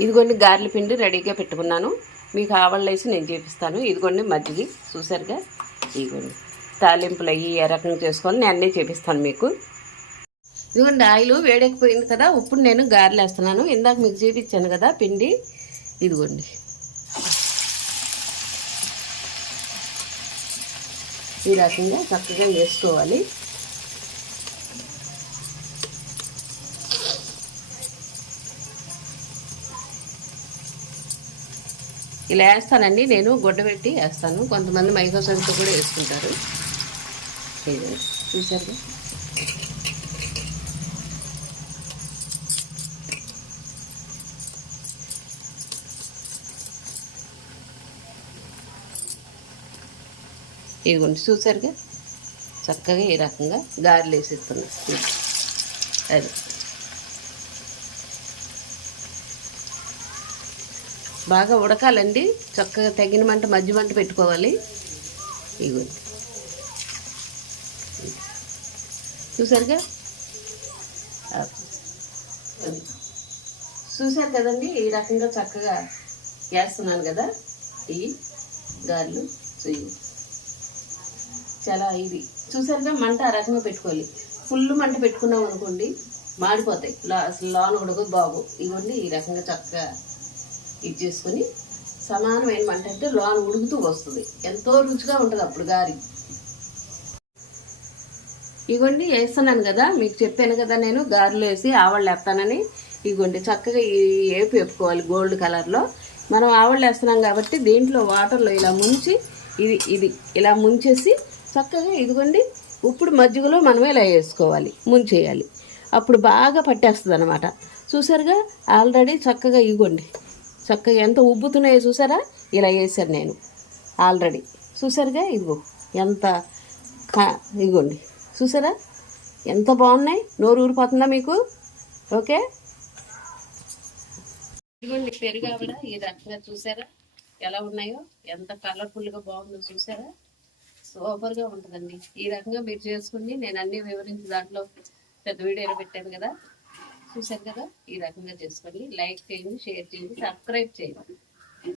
ఇదిగోండి గారెల పిండి రెడీగా పెట్టుకున్నాను. మీకు ఆవళ్ళు వేసి నేను చేపిస్తాను. ఇదిగోండి మజ్జిగ చూసారుగా. ఇదిగోండి తాలింపులు అయ్యి ఏ రకంగా చేసుకోవాలి నేను అన్నీ చేపిస్తాను మీకు. ఇదిగోండి ఆయిల్ వేడెక్కిపోయింది కదా. ఇప్పుడు నేను గారెలు వేస్తున్నాను. ఇందాక మీకు చూపించాను కదా పిండి. ఇదిగోండి ఈ రకంగా చక్కగా వేసుకోవాలి. ఇలా వేస్తానండి నేను, గుడ్డ పెట్టి వేస్తాను. కొంతమంది మైదా సంతో కూడా వేసుకుంటారు. చూసారు ఇదిగోండి చూసారుగా చక్కగా ఈ రకంగా గారెలు వేసిస్తున్నాను. అది బాగా ఉడకాలండి. చక్కగా తగిన మంట మధ్య మంట పెట్టుకోవాలి. ఇదిగోండి చూసారుగా. చూసారు కదండి ఈ రకంగా చక్కగా వేస్తున్నాను కదా ఈ గారెలు. చాలా ఇది చూసారుగా మంట ఆ రకంగా పెట్టుకోవాలి. ఫుల్ మంట పెట్టుకున్నాం అనుకోండి మాడిపోతాయి, అసలు లోన ఉడకదు బాగు. ఇవ్వండి ఈ రకంగా చక్కగా ఇది చేసుకొని సమానమైన మంట అంటే లోన ఉడుకుతూ వస్తుంది. ఎంతో రుచిగా ఉంటుంది అప్పుడు గారి. ఇగోండి వేస్తున్నాను కదా, మీకు చెప్పాను కదా నేను గారెలు వేసి ఆవళ్ళు వేస్తానని. ఇగోండి చక్కగా ఏపు వేపుకోవాలి గోల్డ్ కలర్లో. మనం ఆవళ్ళు వేస్తున్నాం కాబట్టి దీంట్లో వాటర్లో ఇలా ముంచి ఇది ఇలా ముంచేసి చక్కగా ఇదిగోండి ఇప్పుడు మజ్జిగలో మనం ఇలా వేసుకోవాలి, ముంచేయాలి. అప్పుడు బాగా పట్టేస్తుంది అనమాట. చూసారుగా ఆల్రెడీ చక్కగా ఇగోండి చక్కగా ఎంత ఉబ్బుతున్నాయో చూసారా. ఇలా వేసాను నేను ఆల్రెడీ. చూసారుగా ఇదిగో ఎంత ఇదిగోండి చూసారా ఎంత బాగున్నాయి. నోరు ఊరిపోతుందా మీకు? ఓకే ఇదిగోండి పెరుగు ఆవిడ ఈ రకంగా చూసారా ఎలా ఉన్నాయో, ఎంత కలర్ఫుల్గా బాగుందో చూసారా. సూపర్గా ఉంటుందండి. ఈ రకంగా మీరు చేసుకుని నేను అన్నీ వివరించి దాంట్లో పెద్ద వీడియోలో పెట్టాను కదా, చూసారు కదా. ఈ రకంగా చేసుకొని లైక్ చేయండి, షేర్ చేయండి, సబ్స్క్రైబ్ చేయండి.